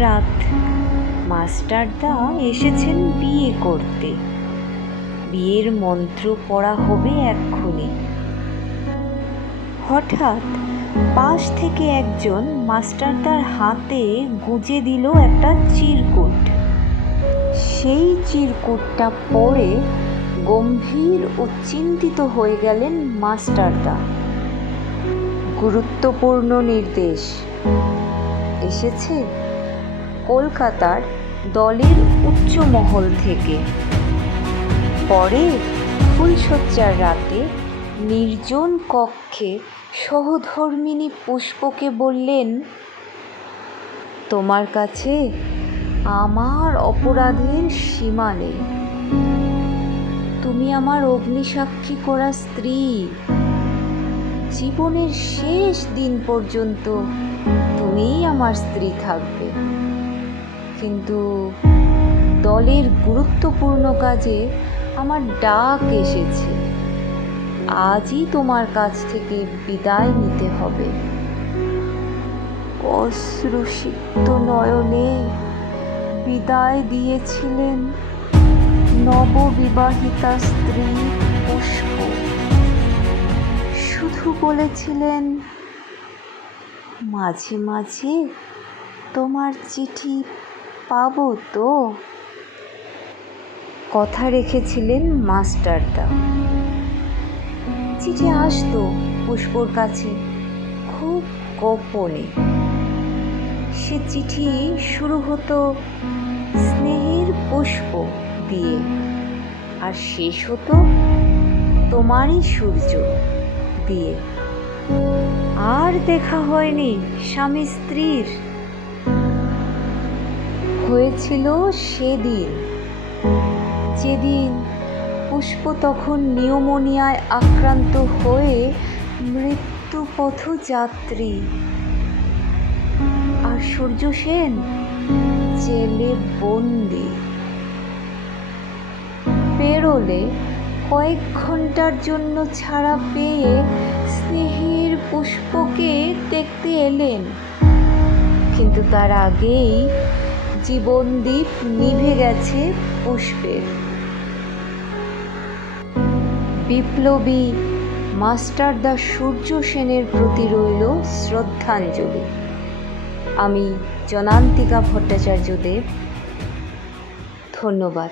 রাত। মাস্টারদা এসেছেন বিয়ে করতে। বিয়ের মন্ত্র পড়া হবে এক্ষুনি। হঠাৎ পাশ থেকে একজন মাস্টারদার হাতে গুঁজে দিল একটা চিরকুট। সেই চিরকুটটা পড়ে গম্ভীর ও চিন্তিত হয়ে গেলেন মাস্টারদা। গুরুত্বপূর্ণ নির্দেশ। এসেছে? কলকাতার দলের উচ্চ মহল থেকে। পরে ফুলশয্যার রাতে নির্জন কক্ষে সহধর্মিণী পুষ্পকে বললেন, তোমার কাছে আমার অপরাধের সীমা নেই। তুমি আমার অগ্নিসাক্ষী করা স্ত্রী। জীবনের শেষ দিন পর্যন্ত তুমিই আমার স্ত্রী থাকবে। কিন্তু দলের গুরুত্বপূর্ণ কাজে আমার ডাক এসেছে। আজই তোমার কাছ থেকে বিদায় নিতে হবে। অশ্রুসিক্ত নয়নে বিদায় দিয়েছিলেন নববিবাহিতা স্ত্রী পুষ্প। শুধু বলেছিলেন, মাঝে মাঝে তোমার চিঠি পাবো তো। কথা রেখেছিলেন মাস্টারদা। চিঠি আসতো পুষ্পর কাছে, খুব গোপনে। সে চিঠি শুরু হতো স্নেহের পুষ্প দিয়ে, আর শেষ হতো তোমারই সূর্য দিয়ে। আর দেখা হয়নি স্বামী স্ত্রীর হয়েছিল সেদিন। যেদিন পুষ্প তখন নিউমোনিয়ায় আক্রান্ত হয়ে মৃত্যু পথযাত্রী আর সূর্য সেন জেলে বন্দি। পেরোলে কয়েক ঘণ্টার জন্য ছাড়া পেয়ে স্নেহের পুষ্পকে দেখতে এলেন। কিন্তু তার আগেই জীবনদীপ নিভে গেছে পুষ্পের। বিপ্লবী মাস্টার মাস্টারদা সূর্য সেনের প্রতি রইল শ্রদ্ধাঞ্জলি। আমি জনান্তিকা ভট্টাচার্য দেব ধন্যবাদ।